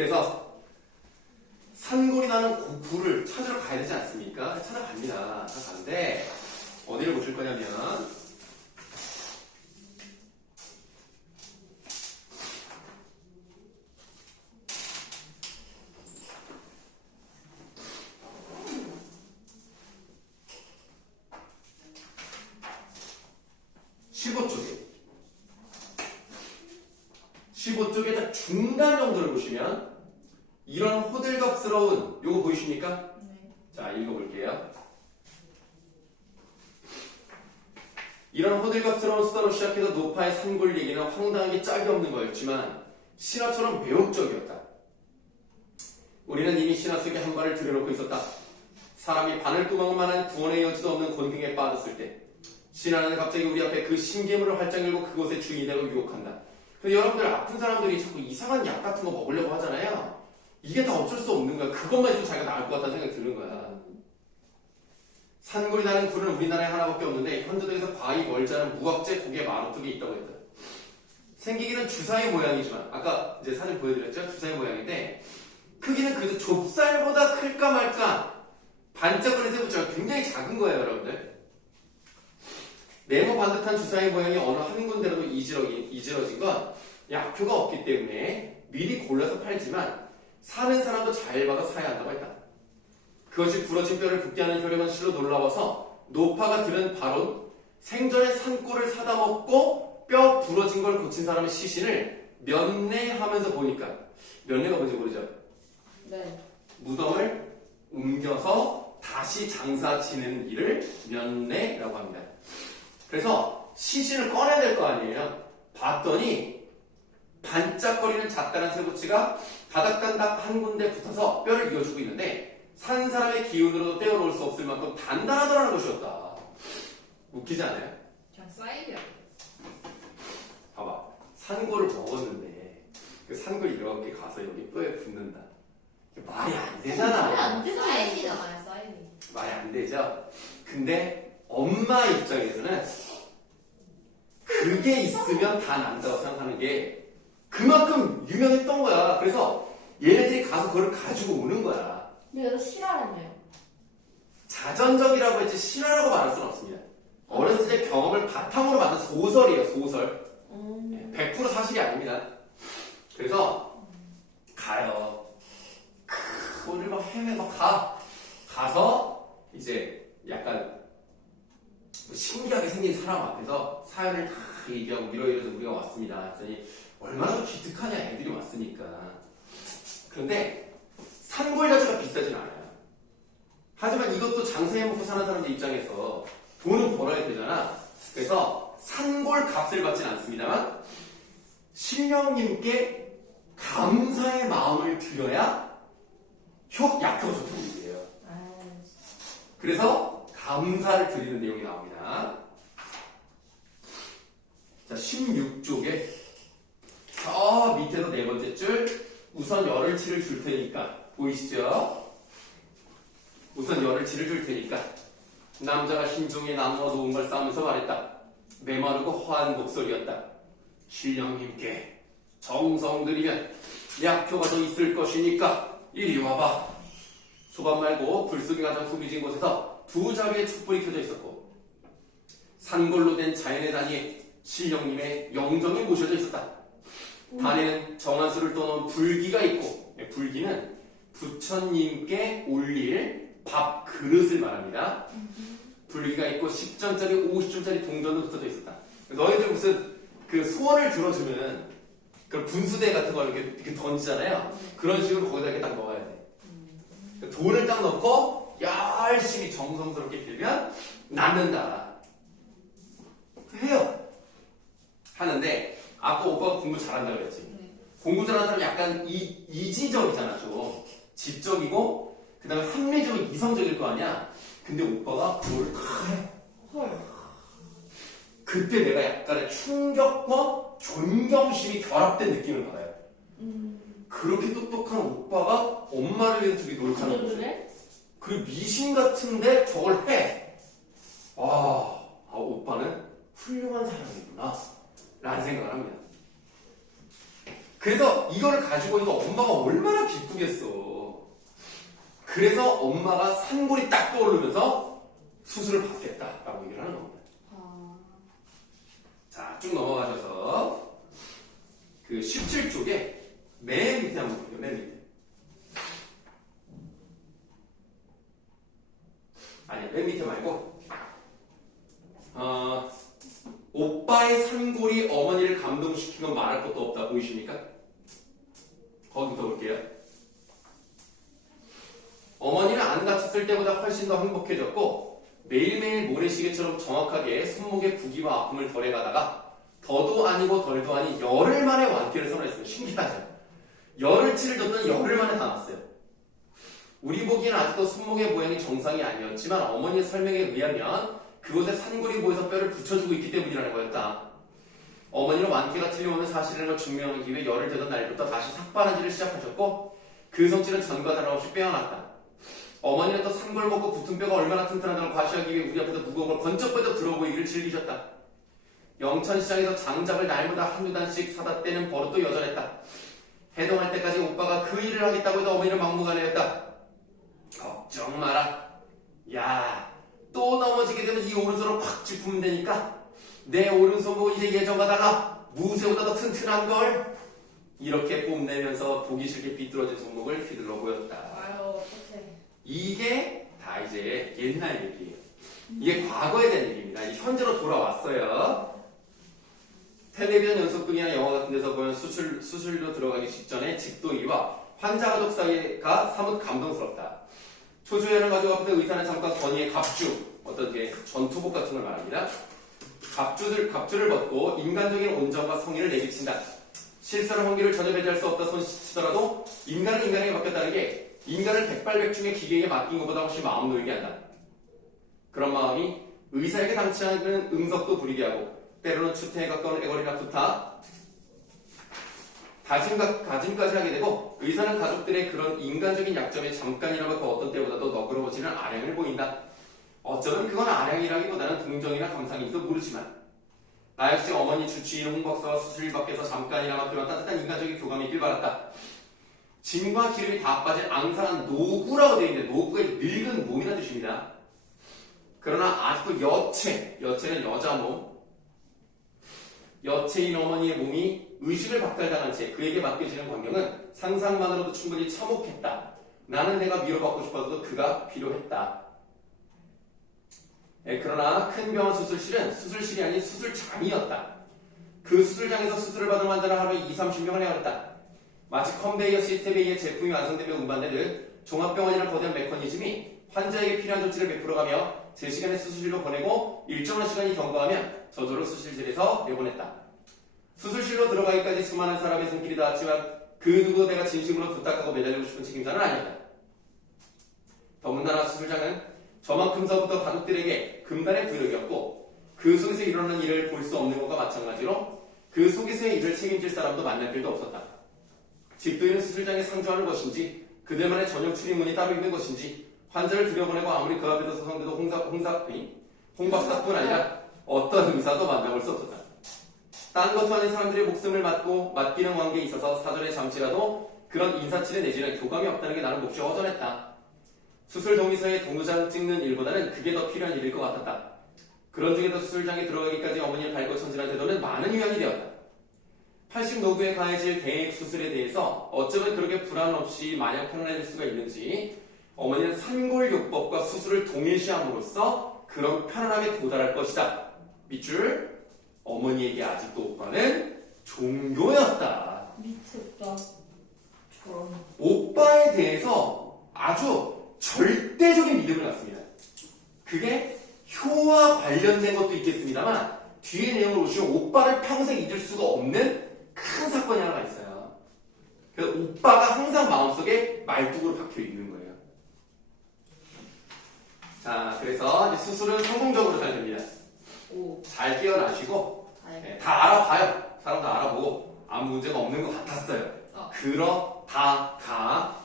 그래서 산골이 나는 굴을 찾으러 가야 되지 않습니까? 찾아갑니다. 찾아가는데 어디를 보실 거냐면 15쪽에 딱 중간 정도를 보시면 이런 호들갑스러운 요거 보이십니까? 네. 자, 읽어볼게요. 이런 호들갑스러운 수다로 시작해서 노파의 산골 얘기는 황당하게 짝이 없는 거였지만 신화처럼 매혹적이었다. 우리는 이미 신화 속에 한 발을 들여놓고 있었다. 사람이 바늘구멍만한 구원의 여지도 없는 곤경에 빠졌을 때 신화는 갑자기 우리 앞에 그 신기물을 활짝 열고 그곳의 주인이 되고 유혹한다. 근데 여러분들 아픈 사람들이 자꾸 이상한 약 같은 거 먹으려고 하잖아요. 이게 다 어쩔 수 없는 거야. 그것만 있으면 자기가 나을 것 같다는 생각이 드는 거야. 산골이 나는 굴은 우리나라에 하나밖에 없는데 현대도에서 과히 멀지 않은 무악재 고개 마루뚝이 있다고 했다. 생기기는 주사위 모양이지만 아까 이제 사진 보여드렸죠? 주사위 모양인데 크기는 그래도 좁쌀보다 클까 말까 반짝거리는 새우처럼 굉장히 작은 거예요, 여러분들. 네모 반듯한 주사위 모양이 어느 한 군데라도 이지러진 건 약효가 없기 때문에 미리 골라서 팔지만 사는 사람도 잘 봐서 사야 한다고 했다. 그것이 부러진 뼈를 붓게 하는 효력은 실로 놀라워서 노파가 들은 바로 생전에 산골을 사다 먹고 뼈 부러진 걸 고친 사람의 시신을 면내하면서 보니까 면내가 뭔지 모르죠? 네. 무덤을 옮겨서 다시 장사 지는 일을 면내라고 합니다. 그래서 시신을 꺼내야 될 거 아니에요. 봤더니 반짝거리는 작다란 쇠붙이가 다닥다닥 한 군데 붙어서 뼈를 이어주고 있는데 산 사람의 기운으로도 떼어놓을 수 없을 만큼 단단하더라는 것이었다. 웃기지 않아요? 그냥 사이드야. 봐봐. 산골을 먹었는데 그 산골 이렇게 가서 여기 뼈에 붙는다. 말이 안 되잖아. 말이 안 되죠. 사이드잖아요, 사이드. 말이 안 되죠. 근데 엄마 입장에서는 그게 있으면 다 난다고 생각하는 게 그만큼 유명했던 거야. 그래서 얘네들이 가서 그걸 가지고 오는 거야. 근데 여기서 실화라며요. 자전적이라고 했지 실화라고 말할 수는 없습니다. 어렸을 때 경험을 바탕으로 만든 소설이에요. 소설. 100% 사실이 아닙니다. 그래서 가요. 오늘 막 헤매 막 가서 이제 약간 신기하게 생긴 사람 앞에서 사연을 다 얘기하고 이러이러해서 우리가 왔습니다. 그랬더니 얼마나 더 기특하냐, 애들이 왔으니까. 그런데 산골 자체가 비싸진 않아요. 하지만 이것도 장사해먹고 사는 사람들 입장에서 돈은 벌어야 되잖아. 그래서 산골 값을 받진 않습니다만 신령님께 감사의 마음을 드려야 약효가 좋다는 얘기예요. 그래서 감사를 드리는 내용이 나옵니다. 자, 16쪽에 저 밑에서 네 번째 줄 우선 열흘치를 줄 테니까 보이시죠? 우선 열흘치를 줄 테니까 남자가 흰종이에 나무와 놓은 걸 싸면서 말했다. 메마르고 허한 목소리였다. 신령님께 정성 들이면 약효가 더 있을 것이니까 이리 와봐. 소반 말고 불속이 가장 소비진 곳에서 두 자리의 촛불이 켜져 있었고 산골로 된 자연의 단위에 신령님의 영정이 모셔져 있었다. 단에는 정한수를 떠놓은 불기가 있고 불기는 부처님께 올릴 밥 그릇을 말합니다. 불기가 있고 10전짜리 50전짜리 동전도 붙어져 있었다. 너희들 무슨 그 소원을 들어주면 그 분수대 같은 걸 이렇게 던지잖아요. 그런 식으로 거기다 이렇게 딱 넣어야 돼. 돈을 딱 넣고 열심히 정성스럽게 빌면 낫는다. 해요. 하는데 아까 오빠가 공부 잘한다 그랬지. 공부 잘하는 사람 약간 이지적이잖아. 좀 지적이고 그 다음에 합리적으로 이성적일 거 아니야. 근데 오빠가 그걸 다 해. 헐. 그때 내가 약간의 충격과 존경심이 결합된 느낌을 받아요. 그렇게 똑똑한 오빠가 엄마를 위해서 되게 노력하는 거지. 그 미신 같은데 저걸 해. 오빠는 훌륭한 사람이구나 라는 생각을 합니다. 그 그래서 이거를 가지고 오니까 엄마가 얼마나 기쁘겠어. 그래서 엄마가 산골이 딱 떠오르면서 수술을 받겠다라고 얘기를 하는 겁니다. 자, 쭉 넘어가셔서 그 17쪽에 맨 밑에 한번 볼게요. 맨 밑에. 아니, 맨 밑에 말고 오빠의 산골이 어머니를 감동시킨 건 말할 것도 없다. 보이십니까? 거기부터 볼게요. 어머니는 안 다쳤을 때보다 훨씬 더 행복해졌고 매일매일 모래시계처럼 정확하게 손목의 부기와 아픔을 덜해가다가 더도 아니고 덜도 아닌 열흘 만에 완쾌를 선언했습니다. 신기하죠? 열흘치를 뒀더니 열흘 만에 다 났어요. 우리 보기엔 아직도 손목의 모양이 정상이 아니었지만 어머니의 설명에 의하면 그곳에 산골이 보여서 뼈를 붙여주고 있기 때문이라는 거였다. 어머니는 완쾌가 틀림없는 사실이라는 걸 증명하기 위해 열흘 되던 날부터 다시 삭바느질을 시작하셨고 그 성질은 전과 다름없이 빼어났다. 어머니는 또 산골 먹고 붙은 뼈가 얼마나 튼튼한다는 걸 과시하기 위해 우리 앞에서 무거운 걸 번쩍번쩍 들어 보이기를 즐기셨다. 영천시장에서 장작을 날마다 한두 단씩 사다 떼는 버릇도 여전했다. 해동할 때까지 오빠가 그 일을 하겠다고 해도 어머니는 막무가내였다. 걱정 마라. 야, 또 넘어지게 되면 이 오른손을 확 짚으면 되니까 내 오른손은 이제 예전과 달라 무쇠보다 더 튼튼한걸. 이렇게 뽐내면서 보기 싫게 비뚤어진 손목을 휘둘러 보였다. 아유, 어떡해. 이게 다 이제 옛날 얘기예요. 이게 과거에 대한 얘기입니다. 이제 현재로 돌아왔어요. 텔레비전 연속극이나 영화 같은 데서 보면 수술로 들어가기 직전에 집도의와 환자 가족 사이가 사뭇 감동스럽다. 초조해하는 가족 앞에서 의사는 잠깐 건의의 갑주, 어떤 게 전투복 같은 걸 말합니다. 갑주를 벗고 인간적인 온정과 성의를 내비친다. 실수한 환기를 전혀 배제할 수 없다 손치더라도 인간은 인간에게 맡겼다는 게 인간을 백발백중의 기계에게 맡긴 것보다 훨씬 마음 놓이게 한다. 그런 마음이 의사에게 당치 않은 응석도 부리게 하고 때로는 추태에 가까운 애걸이나 부타 다짐까지 하게 되고 의사는 가족들의 그런 인간적인 약점에 잠깐이나마 그 어떤 때보다도 너그러워지는 아량을 보인다. 어쩌면 그건 아량이라기보다는 동정이나 감상인지도 모르지만 나 역시 어머니 주치의인 홍 박사와 수술실 밖에서 잠깐이나마 그런 따뜻한 인간적인 교감이 있길 바랐다. 짐과 기름이 다 빠진 앙상한 노구라고 되어 있는데 노구가 늙은 몸이라는 뜻입니다. 그러나 아직도 여체는 여자 몸, 여체인 어머니의 몸이 의식을 박탈당한 채 그에게 맡겨지는 광경은 상상만으로도 충분히 참혹했다. 나는 내가 위로받고 싶어도 그가 필요했다. 그러나 큰 병원 수술실은 수술실이 아닌 수술장이었다. 그 수술장에서 수술을 받은 환자는 하루에 20-30명을 해왔다. 마치 컨베이어 시스템에 의해 제품이 완성되며 운반되듯 종합병원이란 거대한 메커니즘이 환자에게 필요한 조치를 베풀어가며 제 시간에 수술실로 보내고 일정한 시간이 경과하면 저절로 수술실에서 내보냈다. 수술실로 들어가기까지 수많은 사람의 손길이 닿았지만 그 누구도 내가 진심으로 부탁하고 매달리고 싶은 책임자는 아니었다. 더군다나 수술장은 저만큼서부터 가족들에게 금단의 구역이었고 그 속에서 일어나는 일을 볼 수 없는 것과 마찬가지로 그 속에서의 일을 책임질 사람도 만날 길도 없었다. 집도인은 수술장에 상주하는 것인지 그들만의 전용 출입문이 따로 있는 것인지 환자를 들여보내고 아무리 그 앞에서 서성대도 홍 박사뿐 아니라 어떤 의사도 만나볼 수 없었다. 딴 것도 아닌 사람들의 목숨을 맡기는 관계에 있어서 사전에 잠시라도 그런 인사치레 내지는 교감이 없다는 게 나는 몹시 허전했다. 수술 동의서에 동의장 찍는 일보다는 그게 더 필요한 일일 것 같았다. 그런 중에도 수술장에 들어가기까지 어머니의 발버천진한 태도는 많은 위안이 되었다. 80 노구에 가해질 대액 수술에 대해서 어쩌면 그렇게 불안 없이 마냥 편안해질 수가 있는지 어머니는 산골요법과 수술을 동일시함으로써 그런 편안함에 도달할 것이다. 밑줄 어머니에게 아직도 오빠는 종교였다. 미쳤다. 저런. 오빠에 대해서 아주 절대적인 믿음을 갖습니다. 그게 효와 관련된 것도 있겠습니다만 뒤에 내용을 보시면 오빠를 평생 잊을 수가 없는 큰 사건이 하나 있어요. 그래서 오빠가 항상 마음속에 말뚝으로 박혀 있는 거예요. 자, 그래서 이제 수술은 성공적으로 잘 됩니다. 오. 잘 깨어나시고 다행이다. 다 알아봐요. 사람도 알아보고 아무 문제가 없는 것 같았어요. 그렇다가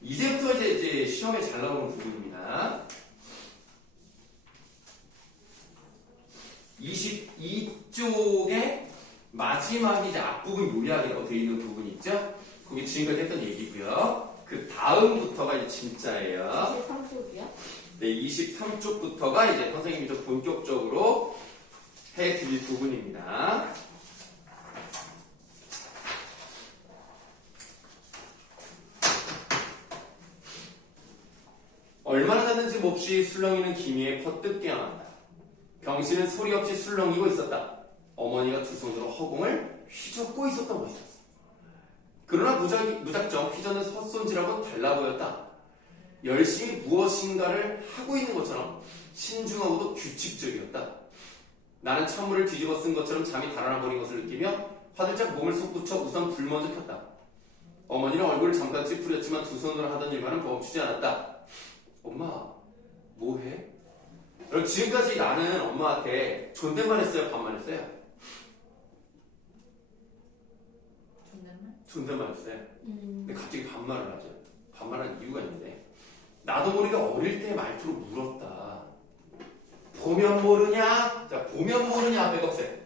이제부터 이제 시험에 잘 나오는 부분입니다. 22쪽에 마지막이 이제 앞부분 요약이라고 되어 있는 부분이 있죠? 그게 지금까지 했던 얘기고요. 그 다음부터가 이제 진짜예요. 23쪽이야? 네, 23쪽부터가 이제 선생님이 좀 본격적으로 해드릴 부분입니다. 얼마나 잤는지 몹시 술렁이는 기미에 퍼뜩 깨어난다. 병씨는 소리 없이 술렁이고 있었다. 어머니가 두 손으로 허공을 휘젓고 있었던 것이었어. 그러나 무작정 휘젓는 헛손질하고 달라 보였다. 열심히 무엇인가를 하고 있는 것처럼 신중하고도 규칙적이었다. 나는 찬물을 뒤집어 쓴 것처럼 잠이 달아나 버린 것을 느끼며 화들짝 몸을 솟구쳐 우선 불 먼저 켰다. 어머니는 얼굴을 잠깐 찌푸렸지만 두 손으로 하던 일만은 멈추지 않았다. 엄마, 뭐해? 그럼 지금까지 나는 엄마한테 존댓말 했어요? 반말 했어요? 존댓말? 존댓말 했어요. 근데 갑자기 반말을 하죠. 반말한 이유가 있는데 나도 모르게 어릴 때 말투로 물었다. 보면 모르냐? 자, 보면 모르냐? 백업생.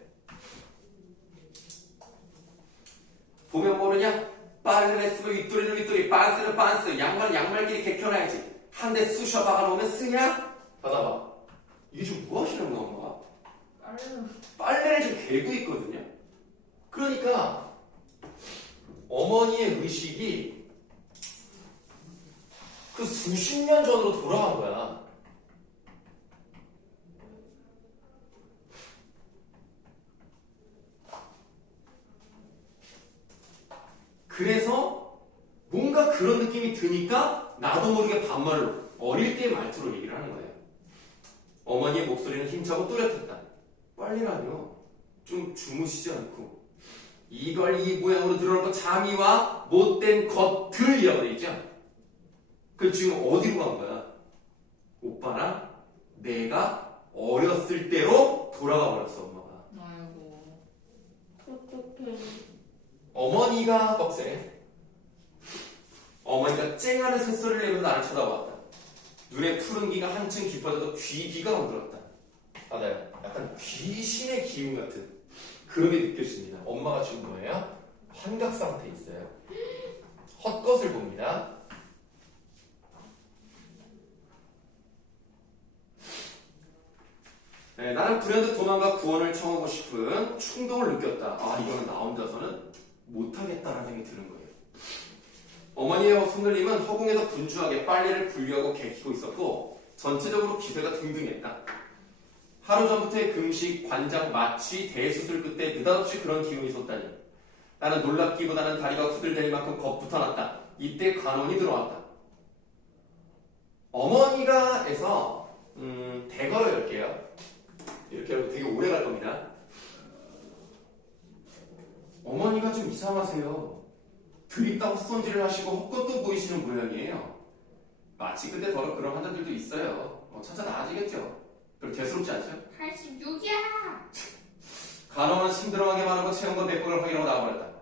보면 모르냐? 빨래를 쓰고 윗도리는 윗도리, 빤스는 빤스, 양말은 양말끼리 개켜놔야지. 한 대 쑤셔 박아놓으면 쓰냐? 받아봐. 이게 지금 뭐 하시는 거야, 엄마가? 빨래를 지금 개고 있거든요. 그러니까 어머니의 의식이 그 수십 년 전으로 돌아간 거야. 그래서 뭔가 그런 느낌이 드니까 나도 모르게 반말로 어릴 때의 말투로 얘기를 하는 거예요. 어머니의 목소리는 힘차고 또렷했다. 빨리라뇨. 좀 주무시지 않고 이걸 이 모양으로 들어놓고 잠이 와 못된 것들이라고 돼 있죠. 그럼 지금 어디로 간 거야? 오빠랑 내가 어렸을 때로 돌아가 버렸어. 엄마가. 아이고. 어떡해. 어머니가 꺽쇠. 어머니가 쨍하는 새소리를 내면서 나를 쳐다보았다. 눈에 푸른기가 한층 깊어져도 귀기가 엉들었다. 맞아요. 약간 귀신의 기운 같은 그런 게 느껴집니다. 엄마가 지금 뭐예요? 환각 상태에 있어요. 헛것을 봅니다. 네, 나는 불현듯 도망가 구원을 청하고 싶은 충동을 느꼈다. 아, 이거는 나 혼자서는 못하겠다라는 생각이 드는 거예요. 어머니의 손놀림은 허공에서 분주하게 빨래를 분류하고 개키고 있었고 전체적으로 기세가 등등했다. 하루 전부터의 금식, 관장, 마취, 대수술 끝에 느닷없이 그런 기운이 솟다니. 나는 놀랍기보다는 다리가 후들댈 만큼 겁부터 났다. 이때 간원이 들어왔다. 어머니가 해서 대거로 열게요. 이렇게 하고 되게 오래 갈 겁니다. 어머니가 좀 이상하세요. 드립다 헛손질을 하시고 헛것도 보이시는 모양이에요. 마취 끝에 더러 그런 환자들도 있어요. 차차 나아지겠죠. 별로 대수롭지 않죠? 86이야! 간호는 심드렁하게만 하고 체온과 맥박을 확인하고 나와버렸다.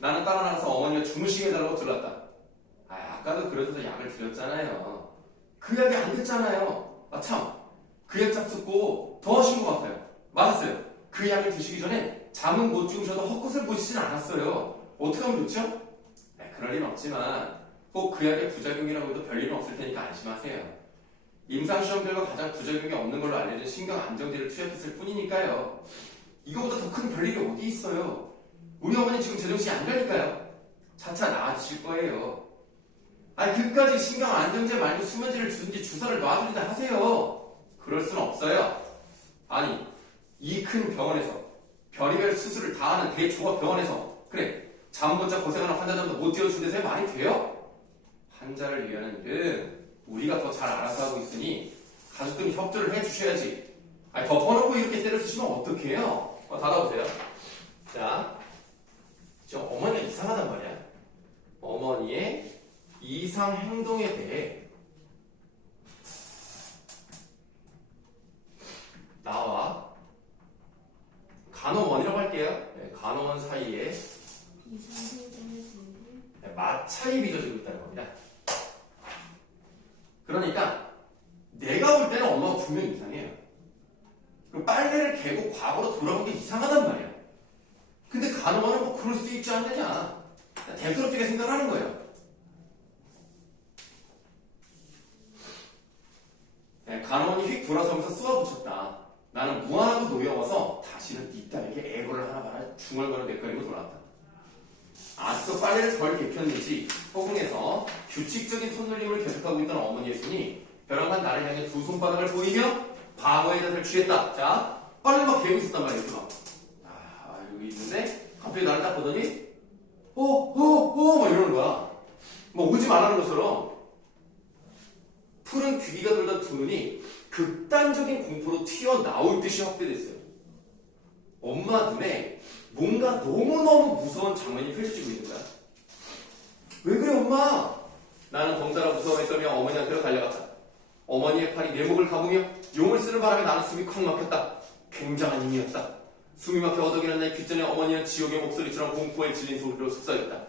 나는 따라 나가서 어머니가 주무시게 해달라고 들렀다. 아까도 그래서 약을 드렸잖아요. 그 약이 안 됐잖아요. 참, 그 약 잡숫고 더 하신 것 같아요. 맞았어요. 그 약을 드시기 전에 잠은 못 주무셔도 헛것을 보시진 않았어요. 어떻게 하면 좋죠? 그럴 일은 없지만 꼭 그 약의 부작용이라고 해도 별일은 없을 테니까 안심하세요. 임상시험 결과 가장 부작용이 없는 걸로 알려진 신경 안정제를 투약했을 뿐이니까요. 이거보다 더 큰 별일이 어디 있어요. 우리 어머니 지금 제정신이 안 가니까요. 차차 나아지실 거예요. 그까지 신경 안정제 말고 수면제를 주든지 주사를 놔주든지 하세요. 그럴 수는 없어요. 아니, 이 큰 병원에서 별의별 수술을 다 하는 대조합 병원에서 그래, 잠 못 자 고생하는 환자들도 못 띄워준 데서 말이 돼요? 환자를 위한 일은 우리가 더 잘 알아서 하고 있으니 가족들이 협조를 해주셔야지. 덮어놓고 이렇게 때려 쓰시면 어떡해요? 닫아보세요. 자, 지금 어머니가 이상하단 말이야. 어머니의 이상 행동에 대해 나와 간호원이라고 할게요. 네, 간호원 사이에 마찰이 빚어지고 있다는 겁니다. 그러니까 내가 볼 때는 엄마가 분명히 이상해요. 빨래를 개고 과거로 돌아간 게 이상하단 말이야. 근데 간호마는 뭐 그럴 수도 있지 않느냐. 대수롭게 생각하는 거예요. 네, 간호원이 휙 돌아서면서 쏘아붙였다. 나는 무한하고 노여워서 다시는 네 딸에게 애고를 하나 봐라 중얼거려 내거리고 돌아왔다. 아직도 빨래를 덜 개폈는지 허공에서 규칙적인 손놀림을 계속하고 있던 어머니의 손이 벼랑간 나를 향해 두 손바닥을 보이며 방어의 자세를 취했다. 자, 빨래를 막 개고 있었단 말이죠. 여기 있는데 갑자기 나를 딱 보더니 막 이러는 거야. 뭐 오지 말라는 것처럼 푸른 귀기가 돌던 두 눈이 극단적인 공포로 튀어나올 듯이 확대됐어요. 엄마 눈에 뭔가 너무너무 무서운 장면이 펼쳐지고 있는 거야. 왜 그래 엄마? 나는 덩달아 무서워했더며 어머니한테로 달려갔다. 어머니의 팔이 내 목을 감으며 용을 쓰는 바람에 나는 숨이 콱 막혔다. 굉장한 힘이었다. 숨이 막혀 어덕이는 내 귓전에 어머니는 지옥의 목소리처럼 공포에 질린 소리로 속삭였다.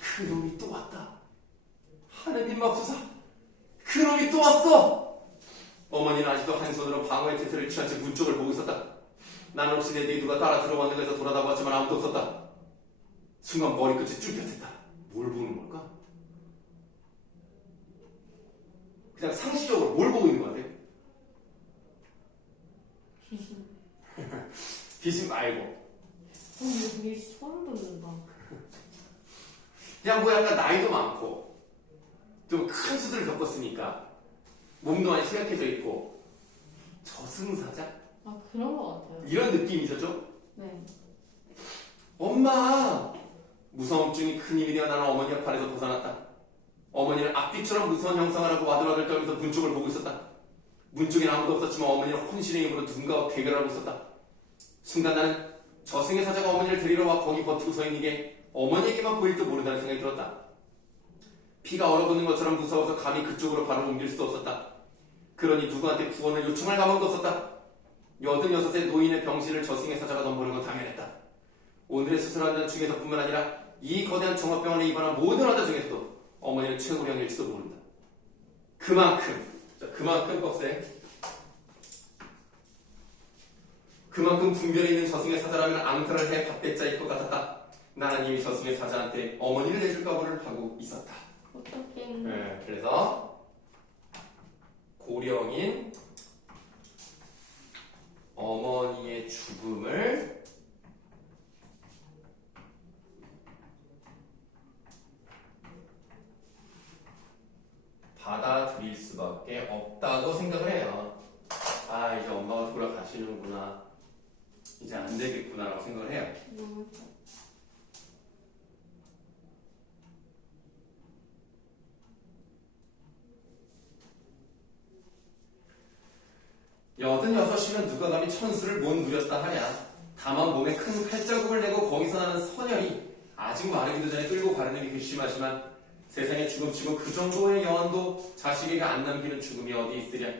그놈이 또 왔다. 하느님 맙소사. 그놈이 또 왔어. 어머니는 아직도 한 손으로 방어의 태세를 취한 채 문 쪽을 보고 있었다. 나는 혹시 내 뒤에 누가 따라 들어왔는가 해서 돌아다 봤지만 아무도 없었다. 순간 머리끝이 쭈뼛했다. 뭘 보는 걸까? 그냥 상식적으로 뭘 보고 있는 것 같아? 귀신. 귀신 말고 이게 소름 돋는다. 그냥 뭐 약간 나이도 많고 좀 큰 수술을 겪었으니까 몸도 많이 쇠약해져 있고 저승사자? 그런 것 같아요. 이런 느낌이죠? 네. 엄마! 무서움증이 큰 힘이 되어 나는 어머니의 팔에서 벗어났다. 어머니는 앞뒤처럼 무서운 형상을 하고 와들와들 떨면서 문 쪽을 보고 있었다. 문 쪽엔 아무도 없었지만 어머니는 혼신의 힘으로 누군가와 대결하고 있었다. 순간 나는 저승의 사자가 어머니를 데리러 와 거기 버티고 서 있는 게 어머니에게만 보일 줄 모른다는 생각이 들었다. 피가 얼어붙는 것처럼 무서워서 감히 그쪽으로 발을 옮길 수도 없었다. 그러니 누구한테 구원을 요청할 가망도 없었다. 86의 노인의 병실을 저승의 사자가 넘보는 건 당연했다. 오늘의 수술한 환자 중에서뿐만 아니라 이 거대한 종합병원에 입원한 모든 환자 중에서도 어머니는 최고령일지도 모른다. 그만큼 꺽쇠. 그만큼 분별이 있는 저승의 사자라면 앙탈을 해 밥배짜일 것 같았다. 나는 이미 저승의 사자한테 어머니를 내줄 각오를 하고 있었다. 어떡해. 네, 그래서 고령인 어머니의 죽음을 받아들일 수밖에 없다고 생각을 해요. 이제 엄마가 돌아가시는구나. 이제 안 되겠구나라고 생각을 해요. 여든여섯이면 누가 감히 천수를 못 누렸다 하냐. 다만 몸에 큰 칼자국을 내고 거기서 나는 선열이 아직 마르기도 전에 끌고 가려는 게 괘씸하지만 세상에 죽음치고 그 정도의 영혼도 자식에게 안 남기는 죽음이 어디 있으랴.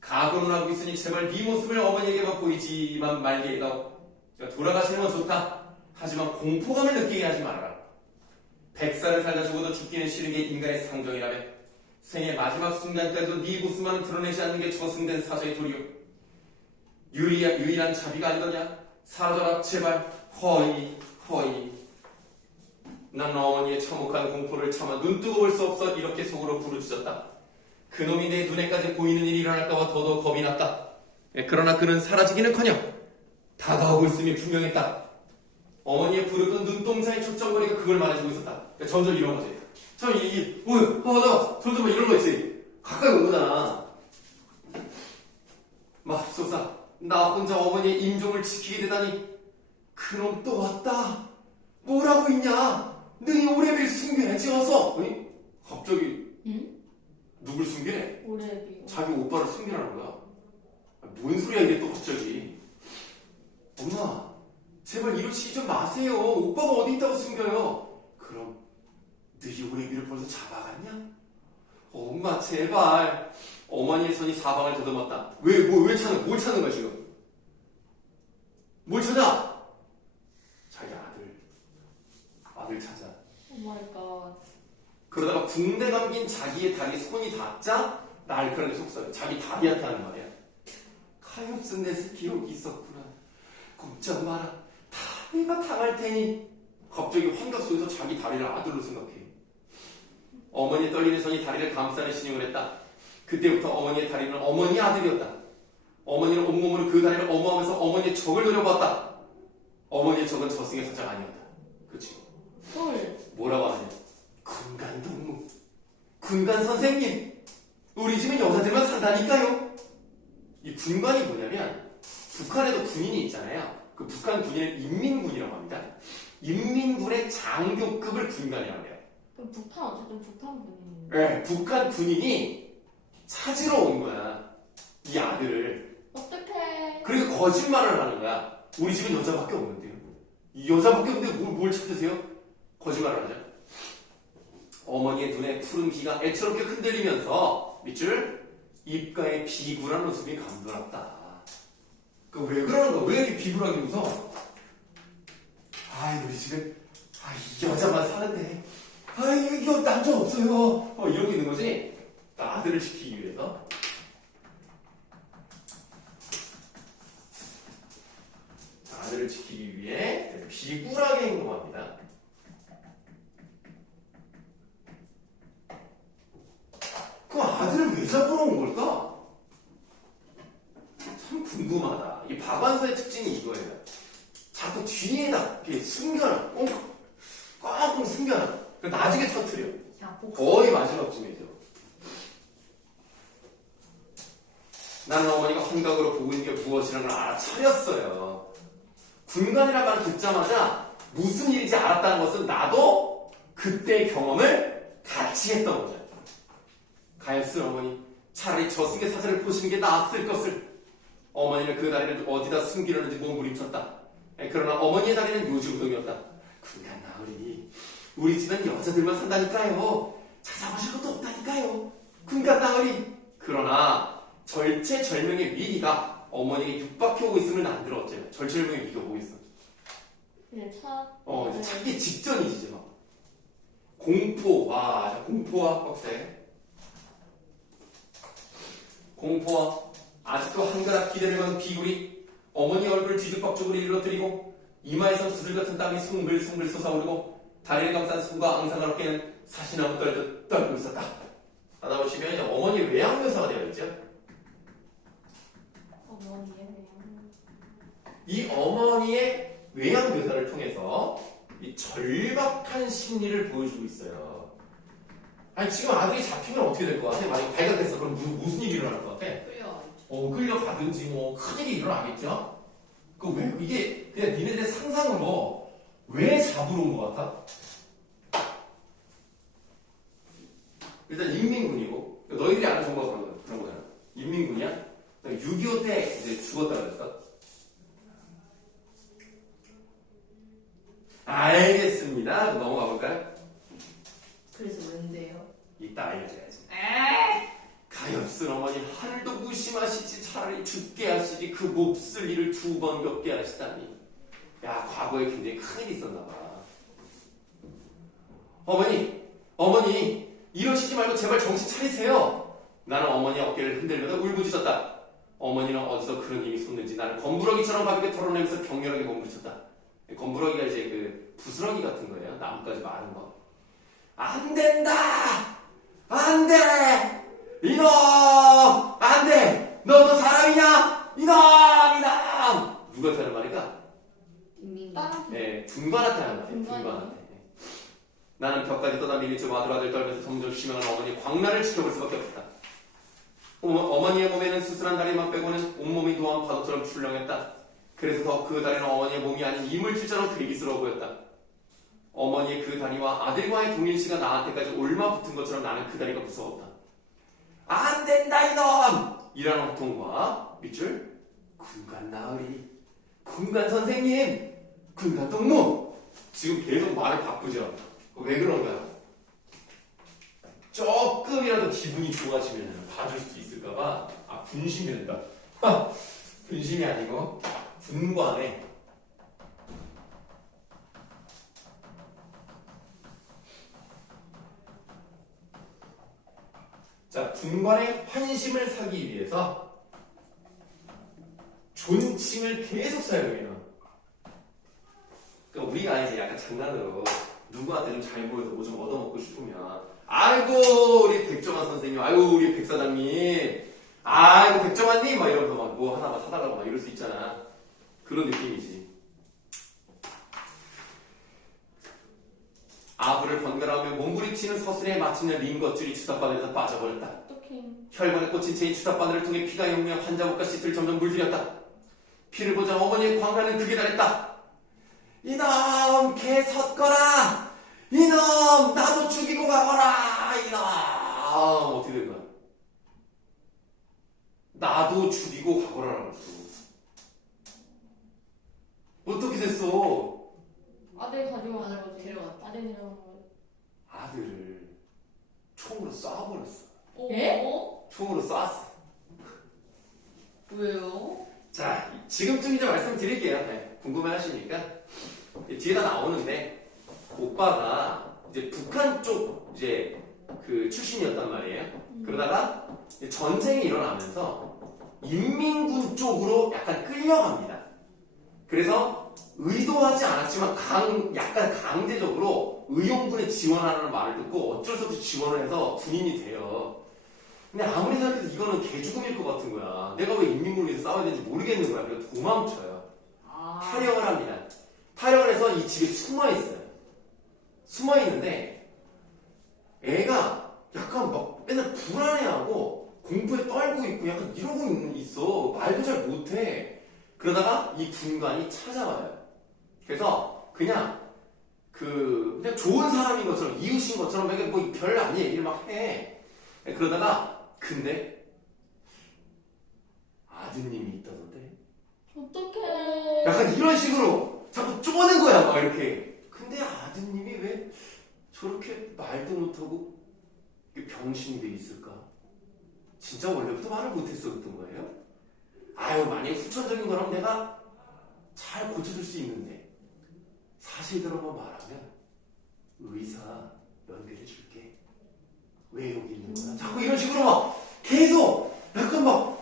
각오는 하고 있으니 제발 네 모습을 어머니에게만 보이지만 말게 해다오. 돌아가시는 건 좋다. 하지만 공포감을 느끼게 하지 말아라. 100살을 살다 죽어도 죽기는 싫은 게 인간의 상정이라며 생의 마지막 순간까지도 네 모습만은 드러내지 않는 게 저승된 사자의 도리요. 유일한 자비가 아니더냐. 사라져라 제발. 허이. 난 어머니의 참혹한 공포를 참아 눈뜨고 볼 수 없어 이렇게 속으로 부르짖었다. 그놈이 내 눈에까지 보이는 일이 일어날까봐 더더욱 겁이 났다. 그러나 그는 사라지기는커녕 다가오고 있음이 분명했다. 어머니의 부르던 눈동자의 촉정거리가 그걸 말해주고 있었다. 점점 이런 거지. 참 점점 이런 거 있지. 가까이 온 거잖아. 맙소사, 나 혼자 어머니의 임종을 지키게 되다니. 그놈 또 왔다. 뭐라고 있냐? 너희 오래빌 숨겨야지 어서. 갑자기 응? 누굴 숨기래? 오래비. 자기 오빠를 숨기라는 거야. 뭔 소리야 이게 또 갑자기. 엄마 제발 이러시기 좀 마세요. 오빠가 어디 있다고 숨겨요. 그럼 너희 오래비를 벌써 잡아갔냐? 엄마 제발. 어머니의 손이 사방을 더듬었다. 뭘 찾는 거야 지금? 뭘 찾아? 자기 아들 찾아. 오마이갓. 그러다가 붕대 감긴 자기의 다리에 손이 닿자 날카롭게 속삭여. 자기 다리한테 하는 말이야. 카이옵슨 넷의 기록이 있었구나. 꼼짝 마라. 다 자기가 당할 테니 갑자기 환각 속에서 자기 다리를 아들로 생각해. 어머니의 떨리는 손이 다리를 감싸는 신용을 했다. 그때부터 어머니의 다리는 어머니의 아들이었다. 어머니는 온몸으로 그 다리를 어머하면서 어머니의 적을 노려보았다. 어머니의 적은 저승의 사자가 아니었다. 그치? 헐. 뭐라고 하냐? 군간 동무, 군간 선생님, 우리 집은 여자들만 산다니까요. 이 군관이 뭐냐면 북한에도 군인이 있잖아요. 그 북한 군인은 인민군이라고 합니다. 인민군의 장교급을 군관이라고 해요. 그럼 북한 어쨌든 북한 분이. 네, 북한 군인이 찾으러 온 거야. 이 아들을. 어떡해. 그리고 거짓말을 하는 거야. 우리 집은 여자밖에 없는데요. 이 여자밖에 없는데 뭘 찾으세요? 거짓말을 하죠. 어머니의 눈에 푸른 기가 애처롭게 흔들리면서 밑줄 입가에 비굴한 웃음이 감돌았다. 그 왜 그러는 거야? 왜 이렇게 비굴하게 웃어? 아이 우리 집은 이 여자만 사는데 이거 남자 없어요. 이러고 있는 거지. 아들을 지키기 위해서. 아들을 지키기 위해 비굴하게 행동합니다. 그럼 아들을 왜 잡으러 온 걸까? 참 궁금하다. 이 박완서의 특징이 이거예요. 자꾸 뒤에다 이렇게 숨겨놔. 꽁꽁 숨겨놔. 나중에 터뜨려. 거의 마지막쯤이죠. 나는 어머니가 환각으로 보고 있는 게 무엇이라는 걸 알아차렸어요. 군관이라는 말을 듣자마자 무슨 일인지 알았다는 것은 나도 그때의 경험을 같이 했던 거죠. 가엾은 어머니, 차라리 저승의 사자를 보시는 게 나았을 것을. 어머니는 그 다리를 어디다 숨기려는지 몸부림쳤다. 그러나 어머니의 다리는 요지우동이었다. 군간 나으리, 우리 집은 여자들만 산다니까요. 찾아보실 것도 없다니까요. 군간 나으리. 그러나 절체절명의 위기가 어머니에게 육박해오고 있음을 난 들었죠. 절체절명의 위기가 오고 있어. 이제 이제 찾기 직전이지, 이제 막. 공포, 공포와 빡세. 공포와 아직도 한가닥 기대를 건 비굴이 어머니 얼굴을 뒤죽박죽으로 일러뜨리고 이마에서 구슬 같은 땀이 숭글숭글 솟아오르고 다리를 감싼 손과 앙상한 어깨는 사시나무 떨듯 떨고 있었다. 하다 보시면 이제 어머니 외양 묘사가 되어 있죠. 어머니의 외양. 이 어머니의 외양 묘사를 통해서 이 절박한 심리를 보여주고 있어요. 아니 지금 아들이 잡히면 어떻게 될 것 같아? 만약에 발각됐어. 그럼 무슨 일이 일어날 것 같아? 끌려가든지 큰일이 일어나겠죠? 이게 그냥 니네들의 상상으로 왜 잡으러 온 것 같아? 일단 인민군이고 너희들이 아는 정보가 그런 거잖아. 인민군이야? 6.25 때 이제 죽었다 그랬어? 알겠습니다. 넘어가 볼까요? 그래서 왠데요? 이따 알려줘야지. 가엾은 어머니, 하늘도 무심하시지 차라리 죽게 하시지 그 몹쓸 일을 2번 겪게 하시다니. 야, 과거에 굉장히 큰일이 있었나 봐. 어머니 이러시지 말고 제발 정신 차리세요. 나는 어머니의 어깨를 흔들면서 울부짖었다. 어머니는 어디서 그런 힘이 솟는지 나는 검부러기처럼 가볍게 털어내면서 격렬하게 몸부딪혔다. 검부러기가 이제 그 부스러기 같은 거예요. 나뭇가지 마른 거. 안 된다! 안 돼! 이놈! 안 돼! 너도 사람이냐? 이놈! 누구한테 하는 말일까? 네, 군관한테 하는 말이에요. 군관한테. 나는 벽까지 떠나 밀리쳐 아들아들 떨면서 점점 심해가는 어머니의 광란을 지켜볼 수밖에 없었다. 어머니의 몸에는 수술한 다리만 빼고는 온몸이 노한 파도처럼 출렁했다. 그래서 더 그 다리는 어머니의 몸이 아닌 이물질처럼 괴기스러워 보였다. 어머니의 그 다리와 아들과의 동일시가 나한테까지 올마붙은 것처럼 나는 그 다리가 무서웠다. 안 된다 이놈! 이라는 호통과 밑줄 군간 나으리, 군간 선생님, 군간 동무. 지금 계속 말을 바꾸죠. 왜 그런가? 조금이라도 기분이 좋아지면 봐줄 수 있을까봐 분심이 된다. 분심이 아니고 분관에. 자, 분관의 환심을 사기 위해서 존칭을 계속 사용해요. 우리가 이제 약간 장난으로 누구한테 좀 잘 보여서 뭐 좀 얻어먹고 싶으면 아이고 우리 백정환 선생님, 아이고 우리 백 사장님, 아이고 백정환님 막 이러면서 막 뭐 하나 막 사달라고 막 이럴 수 있잖아. 그런 느낌이지. 아부를 번갈아오며 몸부림치는 서술에 마침내 링것줄이 주사바늘에서 빠져버렸다. 어떡해. 혈관에 꽂힌 채인 주사바늘을 통해 피가涌며 환자복과 시트를 점점 물들였다. 피를 보자 어머니의 광란은 극에 달했다. 이놈 개 섰거라. 이놈 나도 죽이고 가거라. 이놈 어떻게 된 거야? 나도 죽이고 가거라라고 했어. 어떻게 됐어? 아들 가지고 아들 가는 거지. 데려갔다. 아들 데려간 거. 아들을 총으로 쏴버렸어. 예? 총으로 쐈어. 왜요? 자, 지금쯤 이제 말씀드릴게요. 네, 궁금해 하시니까. 뒤에다 나오는데, 오빠가 이제 북한 쪽 이제 그 출신이었단 말이에요. 그러다가 이제 전쟁이 일어나면서 인민군 쪽으로 약간 끌려갑니다. 그래서 의도하지 않았지만 약간 강제적으로 의용군에 지원하라는 말을 듣고 어쩔 수 없이 지원을 해서 군인이 돼요. 근데 아무리 생각해도 이거는 개죽음일 것 같은 거야. 내가 왜 인민군을 위해서 싸워야 되는지 모르겠는 거야. 그래서 도망쳐요. 탈영을 합니다. 탈영을 해서 이 집에 숨어 있어요. 숨어 있는데 애가 약간 막 맨날 불안해하고 공포에 떨고 있고 약간 이러고 있어. 말도 잘 못해. 그러다가 이 군관이 찾아와요. 그래서 그냥 좋은 사람인 것처럼 이웃인 것처럼 뭐 별 아닌 얘기를 막 해. 그러다가 근데 아드님이 있다던데. 어떡해. 약간 이런 식으로 자꾸 쪼는 거야, 막 이렇게. 근데 아드님이 왜 저렇게 말도 못하고 병신이 돼 있을까? 진짜 원래부터 말을 못했었던 거예요? 아유, 만약 후천적인 거라면 내가 잘 고쳐줄 수 있는데 사실대로만 말하면 의사 연결해 줄게. 왜 여기 있는 거야? 자꾸 이런 식으로 막 계속 약간 막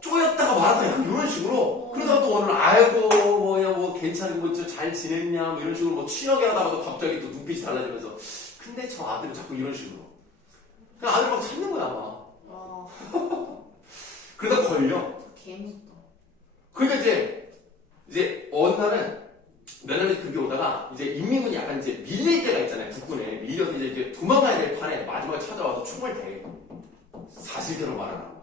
쪼였다가 말았다 약간 이런 식으로. 그러다가 또 오늘 아이고 뭐야 뭐 괜찮고 뭐 잘 지냈냐 뭐 이런 식으로 뭐 친하게 하다가도 갑자기 또 눈빛이 달라지면서 근데 저 아들은 자꾸 이런 식으로 그냥 아들 막 찾는 거야 막. 그러다 걸려. 개무섭다. 그러니까 이제 어느 날은 며느리 그게 오다가 이제 인민군이 약간 이제 밀릴 때가 있잖아요. 국군에 밀려서 이제 도망가야 될 판에 마지막에 찾아와서 총을 대. 사실대로 말하라.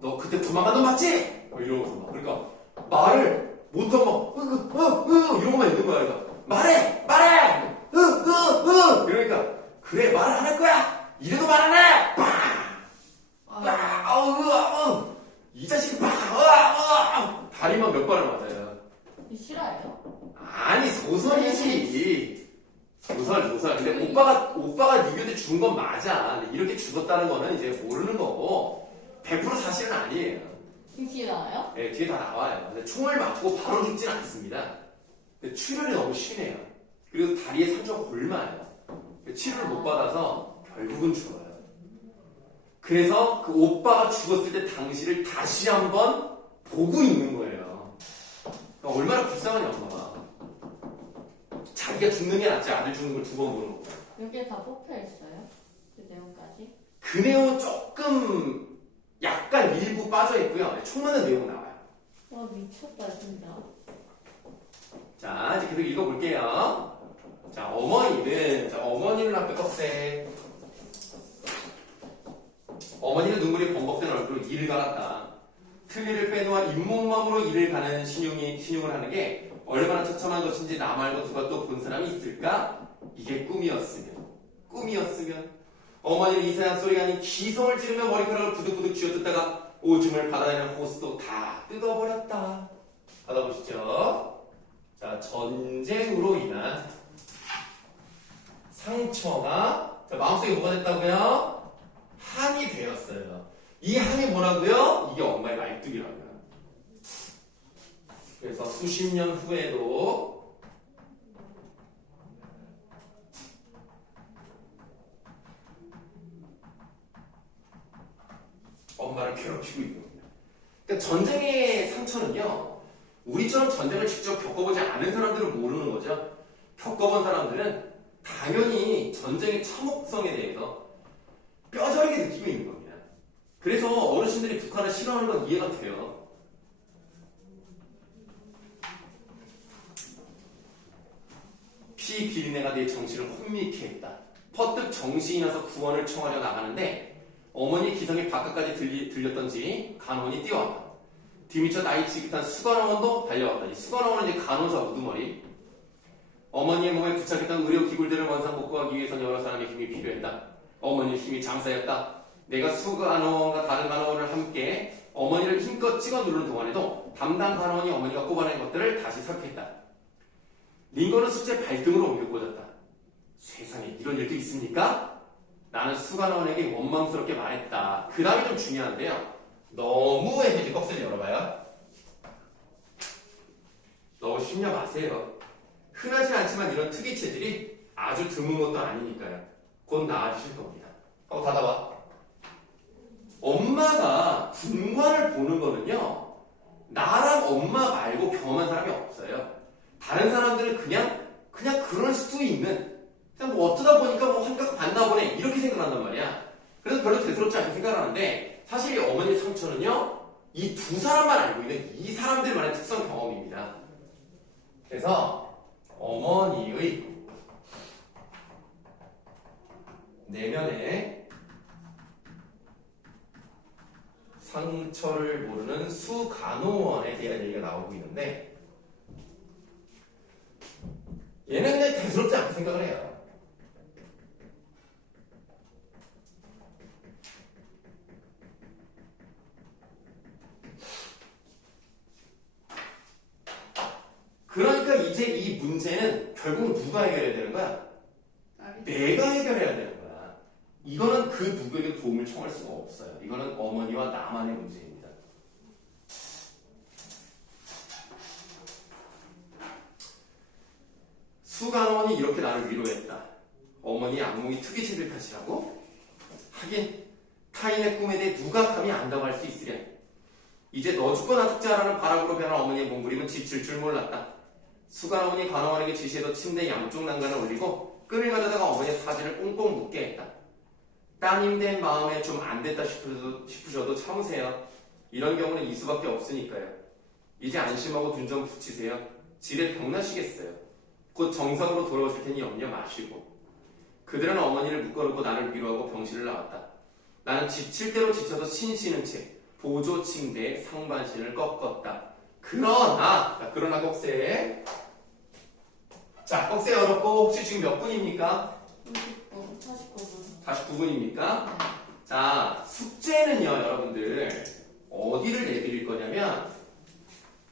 너 그때 도망간 놈 맞지? 뭐 이러면서 막. 그러니까 말을 못하고 막 이러고만 있는 거야. 그래서 말해 이러니까 그래 말 안 할 거야. 이래도 말 안 해. 이 자식이 다리만 몇 발을 맞아요. 이 실화예요? 아니 소설이지. 소설. 근데 오빠가 유교 때 죽은 건 맞아. 근데 이렇게 죽었다는 거는 이제 모르는 거고 100% 사실은 아니에요. 지금 뒤에 나와요? 네, 뒤에 다 나와요. 근데 총을 맞고 바로 죽진 않습니다. 근데 출혈이 너무 심해요. 그래서 다리에 상처가 골마요. 치료를 못 받아서 결국은 죽어요. 그래서 그 오빠가 죽었을 때 당시를 다시 한번 보고 있는 거예요. 그러니까 얼마나 불쌍하냐 엄마가. 자기가 죽는 게 낫지 아들 죽는 걸 두 번 보는 거야. 여기에 다 뽑혀 있어요? 그 내용까지? 그 내용은 조금 약간 일부 빠져 있고요. 총 맞는 내용은 나와요. 와 미쳤다 진짜. 자, 이제 계속 읽어볼게요. 자, 어머니는 앞에 껍색. 어머니는 눈물이 범벅된 얼굴로 이를 갈았다. 틀니를 빼놓아 잇몸맘으로 이를 가는 신용을 하는 게 얼마나 처참한 것인지 나 말고 누가 또 본 사람이 있을까? 이게 꿈이었으면 어머니는 이상한 소리가 아닌 기성을 지르며 머리카락을 부득부득 쥐어뜯다가 오줌을 받아내는 호스도 다 뜯어버렸다. 받아보시죠. 자, 전쟁으로 인한 상처가 마음속에 뭐가 됐다고요? 한이 되었어요. 이 한이 뭐라고요? 이게 엄마의 말뚝이라고요. 그래서 수십 년 후에도 엄마를 괴롭히고 있는 겁니다. 그러니까 전쟁의 상처는요, 우리처럼 전쟁을 직접 겪어보지 않은 사람들은 모르는 거죠. 겪어본 사람들은 당연히 전쟁의 참혹성에 대해서 뼈저리게 느끼고 있는 겁니다. 그래서 어르신들이 북한을 싫어하는 건 이해가 돼요. 피 비린내가 내 정신을 혼미케 했다. 퍼뜩 정신이 나서 구원을 청하려 나가는데 어머니의 기성이 바깥까지 들렸던지 간호원이 뛰어왔다. 뒤미쳐 나이 지긋한 수간호원도 달려왔다. 이 수간호원은 이제 간호사 우두머리. 어머니의 몸에 부착했던 의료기구들을 원상복구하기 위해서는 여러 사람의 힘이 필요했다. 어머니의 힘이 장사였다. 내가 수간호원과 다른 간호원을 함께 어머니를 힘껏 찍어 누르는 동안에도 담당 간호원이 어머니가 꼽아낸 것들을 다시 삽입했다. 링거는 숫제 발등으로 옮겨 꽂았다. 세상에 이런 일도 있습니까? 나는 수간호원에게 원망스럽게 말했다. 그 다음이 좀 중요한데요. 너무의 해지 꺽쇠를 열어봐요. 너무 심려 마세요. 흔하지 않지만 이런 특이 체질이 아주 드문 것도 아니니까요. 곧 나아지실 겁니다. 한번 닫아봐. 엄마가 분관을 보는 거는요, 나랑 엄마 말고 경험한 사람이 없어요. 다른 사람들은 그냥 그럴 수도 있는, 그냥 뭐 어쩌다 보니까 뭐 환각 봤나 보네 이렇게 생각한단 말이야. 그래서 별로 대수롭지 않게 생각하는데 사실 이 어머니의 상처는요, 이 두 사람만 알고 있는 이 사람들만의 특성 경험입니다. 그래서 어머니의 내면에 상처를 모르는 수간호원에 대한 얘기가 나오고 있는데 얘는 그냥 대수롭지 않게 생각을 해요. 그러니까 이제 이 문제는 결국 누가 해결해야 되는 거야? 내가 해결해야 되는 거야. 이거는 그 누구에게 도움을 청할 수가 없어요. 이거는 어머니와 나만의 문제입니다. 수간호원이 이렇게 나를 위로했다. 어머니 악몽이 특이체질 탓이라고? 하긴 타인의 꿈에 대해 누가 감히 안다고 할 수 있으랴. 이제 너 죽고 나 죽지 않아는 바람으로 변한 어머니의 몸부림은 지칠 줄 몰랐다. 수간호원이 간호원에게 지시해서 침대 양쪽 난간을 올리고 끈을 가져다가 어머니의 사지를 꽁꽁 묶게 했다. 따님된 마음에 좀 안 됐다 싶으셔도 참으세요. 이런 경우는 이 수밖에 없으니까요. 이제 안심하고 눈 좀 붙이세요. 지레 병나시겠어요. 곧 정상으로 돌아오실 테니 염려 마시고. 그들은 어머니를 묶어놓고 나를 위로하고 병실을 나왔다. 나는 지칠 대로 지쳐서 신시는 채 보조 침대에 상반신을 꺾었다. 그러나 꺽쇠. 자, 꺽쇠 열었고 혹시 지금 몇 분입니까? 49분. 49분입니까? 자, 숙제는요, 여러분들 어디를 내드릴 거냐면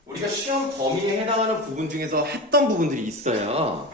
우리가 시험 범위에 해당하는 부분 중에서 했던 부분들이 있어요.